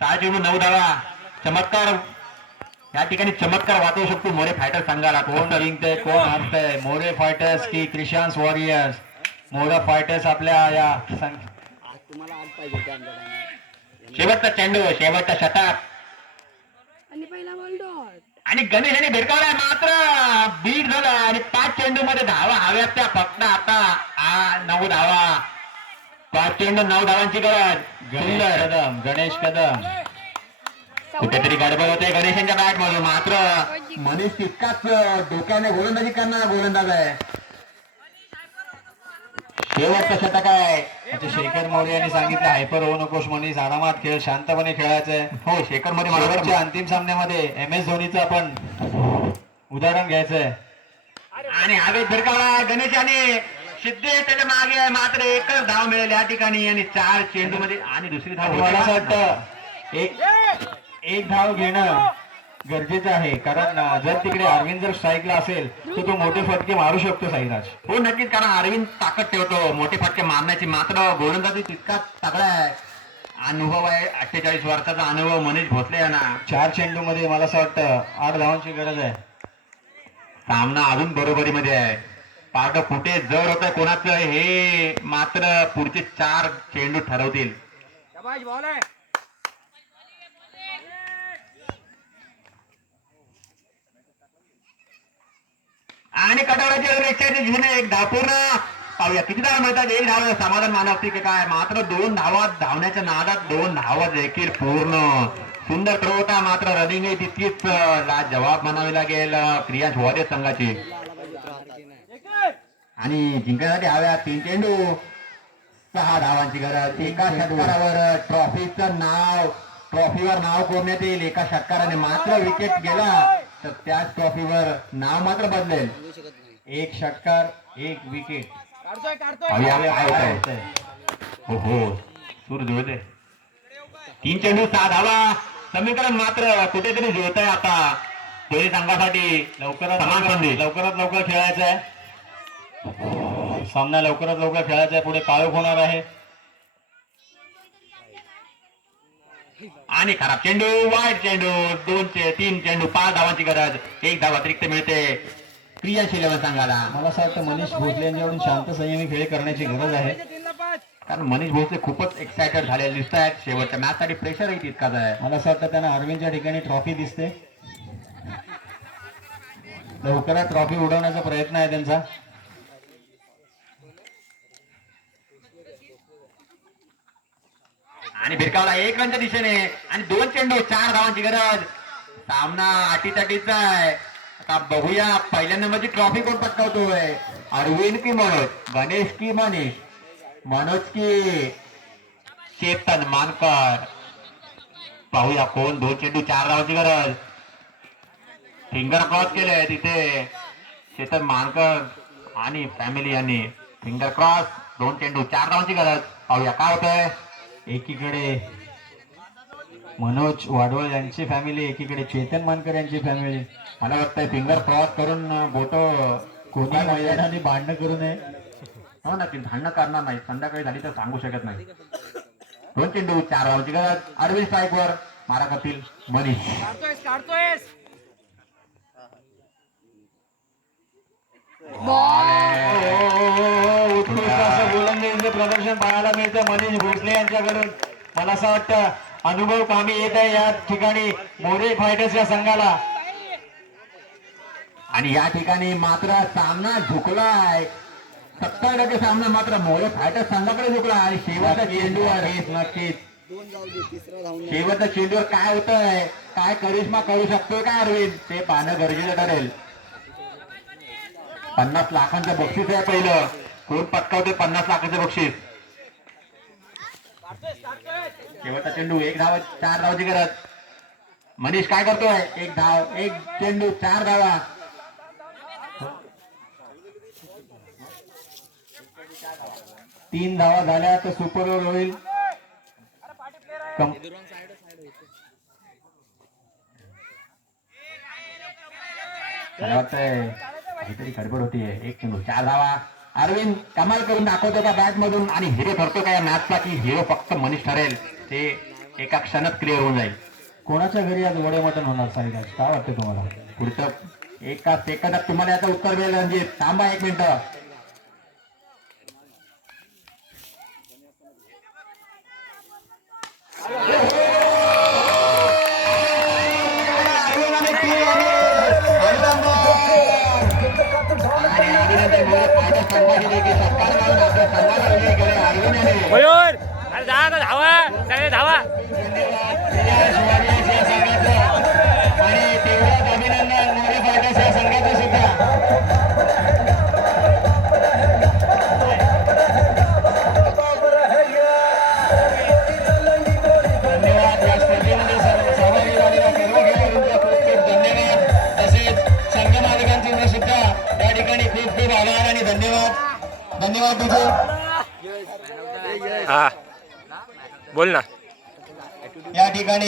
6 चेंडू 9 धावा. चमत्कार या ठिकाणी चमत्कार वाचवू शकतो मोरे फायटर संघाला. कोण जिंकतंय कोण हारतंय, मोरे फायटर्स की क्रिशांस वॉरियर्स? मोरा फायटर्स आपल्या या शेवटचा चेंडू, शेवटचा षटक आणि पहिला बॉल डॉट. आणि गणेश यांनी भिरकावलाय मात्र बीट झाला आणि 5 चेंडू मध्ये धावा हव्यात त्या फक्त आता 9 धावा. 5 चेंडू 9 धावांची गरज. गणेश कदम कुठेतरी गडबड होते गणेशांच्या बॅट मधून. मात्र मनीष तितकाच डोक्याने गोलंदाजी करणारा गोलंदाज आहे. शेवटचं षटक आहे. म्हणजे शेखर मोरे यांनी सांगितलं हायपर होऊ नकोस मनीष, आरामात खेळ, शांतपणे खेळायचंय. हो शेखर मध्ये मला शेवटच्या अंतिम सामन्यामध्ये MS धोनीचं आपण उदाहरण घ्यायचंय. आणि हवेत भिरकावला गणेशाने. सिद्धेश त्याच्या मागे आहे मात्र एकच धाव मिळेल या ठिकाणी आणि 4 चेंडू मध्ये आणि दुसरी धाव मला असं होते. वाटतं एक धाव घेणं गरजेचं आहे, कारण जर तिकडे अरविंद जर स्ट्राईकला असेल तर तो मोठे फटके मारू शकतो साईराज. हो नक्कीच, कारण अरविंद ताकद ठेवतो मोठे फटके मारण्याची. मात्र गोलंदाजी तितकाच तगडा आहे. अनुभव आहे, 48 वर्षाचा अनुभव मनीष भोसले यांना. 4 चेंडू मध्ये मला असं वाटतं 8 धावांची गरज आहे. सामना अजून बरोबरीमध्ये आहे. पाठ कुठे जड होत कोणाचं हे मात्र पुढचे 4 चेंडू ठरवतील. आणि कटावड्याची घेणे एक धाव पूर्ण. पाहूया किती धावा मिळतात. एक धाव समाधान मानवते की काय. मात्र 2 धावा धावण्याच्या नादात 2 धावा देखील पूर्ण. सुंदर थ्रो होता मात्र रनिंग तितकीच जबाब म्हणावी लागेल क्रियांश वॉरियर्स संघाची. आणि जिंकण्यासाठी हव्या 3 चेंडू 6 धावांची गरज. एका षटकारावर ट्रॉफीवर नाव कोरण्यात येईल एका षटकाराने. मात्र विकेट गेला तर त्याच ट्रॉफीवर नाव मात्र बदलेल. एक षटकार 1 विकेट. हो हो सूर जुळते. 3 चेंडू 6 धावा. समीकरण मात्र कुठेतरी जुळत आहे आता दोन्ही संघासाठी. लवकरात लवकर खेळायचं आहे. सामना लवकरात लवकर खेळायचा आहे. पुढे काळोख होणार आहे. आणि खराब चेंडू, वाईट चेंडू. 3 चेंडू 5 धावांची गरज. 1 धाव अतिरिक्त मिळते क्रियाशील 11 संघाला. मला असं वाटतं मनीष भोसले यांच्याकडून शांत संयमी खेळ करण्याची गरज आहे, कारण मनीष भोसले खूपच एक्सायटेड झालेले दिसत आहेत. शेवटच्या मॅच साठी प्रेशरही तितकाच आहे. मला असं वाटतं त्यांना अरविंदच्या ठिकाणी ट्रॉफी दिसते. लवकरात ट्रॉफी उडवण्याचा प्रयत्न आहे त्यांचा. आणि भिरकावला 1 रनच्या दिशेने आणि 2 चेंडू 4 धावांची गरज. सामना अटीतटीचा आहे. आता बघूया पहिल्या नंबरची ट्रॉफी कोण पटकावतोय. अरविंद की मनोज, गणेश की मनीष, मनोज की चेतन मानकर. पाहूया कोण. 2 चेंडू 4 धावांची गरज. फिंगर क्रॉस केले तिथे चेतन मानकर आणि फॅमिली यांनी फिंगर क्रॉस. 2 चेंडू 4 धावांची गरज. पाहूया काय होतंय. एकीकडे मनोज वाडवळ यांची फॅमिली, एकीकडे चेतन मानकर यांची फॅमिली. मला वाटतंय फिंगर क्रॉस करून बोट कोणी मैदानाने भांडणं करू नये. हो नक्की भांडणं करणार नाही. संध्याकाळी झाली तर सांगू शकत नाही. 2 चेंडू 4 धावांची गरज. अरविंद स्ट्राईकवर, मारा करतील मनीष. उत्कृष्ट असं गोलंदाजीचं प्रदर्शन पाहायला मिळतं मनीष भोसले यांच्याकडून. मला असं वाटतं अनुभव कामी येत आहे या ठिकाणी मोरे फायटर्स या संघाला. आणि या ठिकाणी मात्र सामना झुकलाय. 70% सामना मात्र मोरे फायटर्स संघाकडे झुकला. आणि शेवटच्या चेंडूवर नक्कीच शेवटच्या चेंडूवर काय होतंय, काय करिश्मा करू शकतोय काय अरविंद, ते पाहणं गरजेचं ठरेल. 50 लाखांचं बक्षीस आहे पहिलं. कोण पटकावतोय 50 लाखांचं बक्षीस. शेवटचा चेंडू 1 धाव 4 धावाची गरज. मनीष काय करतोय. 1 धाव 1 चेंडू 4 धावा. तीन धावा झाल्या तर सुपर ओव्हर होईल. मला वाटतंय काहीतरी गडबड होतीये. 1 चेंडू 4 धावा. अरविंद कमाल करून दाखवतो का बॅट मधून आणि हिरो ठरतो का या मॅचचा, की हिरो फक्त मनीष ठरेल. ते एका क्षणात क्लिअर होऊन जाईल. कोणाच्या घरी आज वडे मटण होणार साईराज, काय वाटतं तुम्हाला? पुढचं एका सेकंदात तुम्हाला याचं उत्तर मिळेल. रणजित थांबा 1 मिनिट. मयूर अरे जा का धावा सगळे धावा आणि तेवढंच अभिनंदन मोरे फायटर्स या संघाचं सुद्धा. धन्यवाद. या स्पर्धेमध्ये सहभागी झालेल्या सर्व खेळाडूंचा खूप खूप धन्यवाद. तसेच संघ मालकांचे सुद्धा या ठिकाणी खूप खूप आभार आणि धन्यवाद. धन्यवाद तुझे. हा बोल ना. या ठिकाणी